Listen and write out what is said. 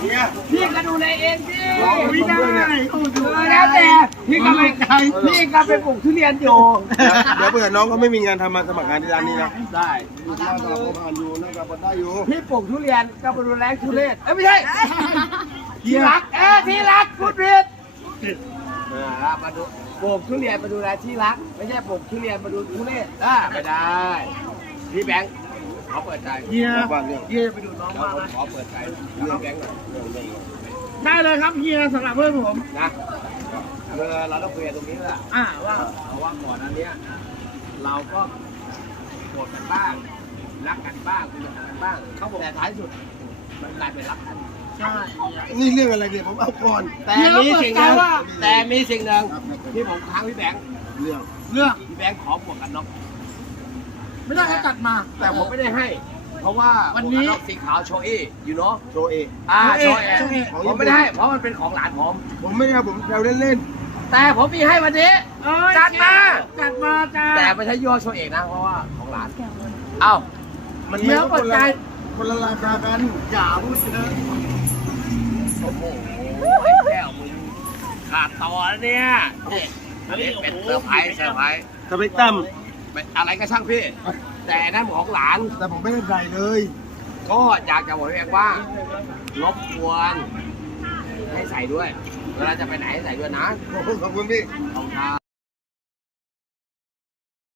พี่ก็ดูในเองสิไม่ได้แล้วแต่พี่ก็ไปปลูกทุเรียนอยู่เดี๋ยวเผื่อน้องเขาไม่มีงานทำมาสมัครงานที่ร้านนี้นะได้นั่งกับผมอ่านอยู่นั่งกับผมได้อยู่พี่ปลูกทุเรียนก็ไปดูแลทุเรศไม่ใช่ที่รักที่รักพูดผิดมาดูปลูกทุเรียนมาดูแลที่รักไม่ใช่ปลูกทุเรียนมาดูทุเรศไม่ได้พี่แบงค์เขาเปิดใจเฮียบ้านเรื่องเฮียไปดูน้องมาขอเปิดใจน้องแบงค์หน่อยได้เลยครับเฮียสำหรับเพื่อนผมนะเราต้องคุยกันตรงนี้แหละว่าก่อนอันเนี้ยเราก็โกรธกันบ้างรักกันบ้างคุยกันบ้างเขาบอกแต่ท้ายสุดมันกลายเป็นรักกันใช่นี่เรื่องอะไรเนี่ยผมเอาก่อนแต่มีสิ่งหนึ่งที่ผมค้างพี่แบงค์เรื่องพี่แบงค์ขอหมวกกันน็อกไม่ได้เขาตัดมาแต่ผมไม่ได้ให้ เพราะว่าวันนี้สีขาวโชอี้อยู่เนาะโชเอโชเอผมไม่ได้ให้เพราะมันเป็นของหลานผมผมไม่ได้ผมแซวเล่นแต่ผมมีให้วันนี้จัดมาจ้าแต่ไม่ใช่ย่อโชเอกนะเพราะว่าของหลานเอ้ามันเยอะกว่าใจคนละราคากันอย่าพูดเยอะโอ้โหแก้วมึงขาดต่อแล้วเนี่ยนี่เป็นเซอร์ไพรส์สเปกตั้มอะไรก็ช่างพี่ แต่นั่นของหลานแต่ผมไม่ได้ใส่เลยก็อยากจะบอกพี่แบงค์ว่ารบกวนให้ใส่ด้วย เวลาจะไปไหนให้ใส่ด้วยนะขอบคุณพี่ขอบคุณครับ